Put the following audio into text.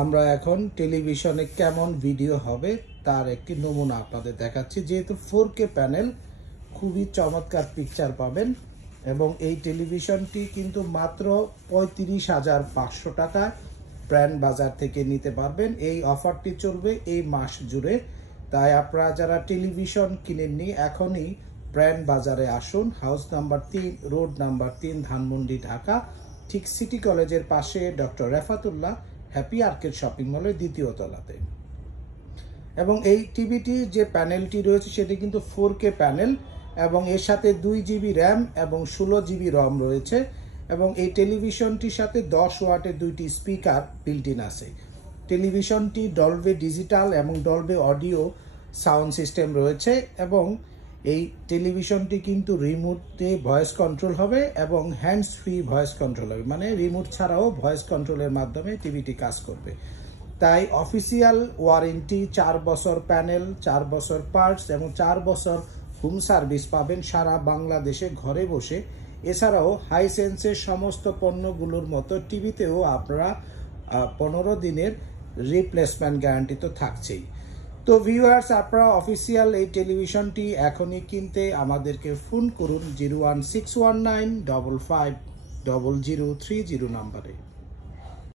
আমরা এখন টেলিভিশনে কেমন ভিডিও হবে তার একটি নমুনা আপনাদের দেখাচ্ছি। যেহেতু 4K প্যানেল, খুবই চমৎকার পিকচার পাবেন এবং এই টেলিভিশনটি কিন্তু মাত্র 35,500 টাকা ব্র্যান্ড বাজার থেকে নিতে পারবেন। এই অফারটি চলবে এই মাস জুড়ে। তাই আপনারা যারা টেলিভিশন কিনেননি এখনই ব্র্যান্ড বাজারে আসুন। House number 3, road number 3, Dhanmondi, Dhaka, ঠিক সিটি কলেজের পাশে doctor Refatullah happy arcade shopping মলের দ্বিতীয় তলাতে। এবং এই টিভিটি যে প্যানেলটি রয়েছে সেটি কিন্তু 4K প্যানেল এবং এর সাথে 2 GB র্যাম এবং 16 GB রম রয়েছে এবং এই টেলিভিশনটির সাথে 10 ওয়াটের 2টি স্পিকার বিল্ট ইন আছে। টেলিভিশনটি ডলবে ডিজিটাল এবং ডলবে অডিও সাউন্ড সিস্টেম রয়েছে এবং এই টেলিভিশনটি কিন্তু রিমোটে ভয়েস কন্ট্রোল হবে এবং হ্যান্ডস ফ্রি ভয়েস কন্ট্রোল হবে, মানে রিমোট ছাড়াও ভয়েস কন্ট্রোলের মাধ্যমে টিভিটি কাজ করবে। তাই অফিসিয়াল ওয়ারেন্টি 4 বছর প্যানেল, 4 বছর পার্টস এবং 4 বছর হোম সার্ভিস পাবেন সারা বাংলাদেশে ঘরে বসে। এছাড়াও হাইসেন্সের সমস্ত পণ্যগুলোর মতো টিভিতেও আপনারা 15 দিনের রিপ্লেসমেন্ট গ্যারান্টি তো থাকছেই। তো ভিউয়ার্স, আপনারা অফিসিয়াল এই টেলিভিশনটি এখনই কিনতে আমাদেরকে ফোন করুন 01619 550030 নাম্বারে।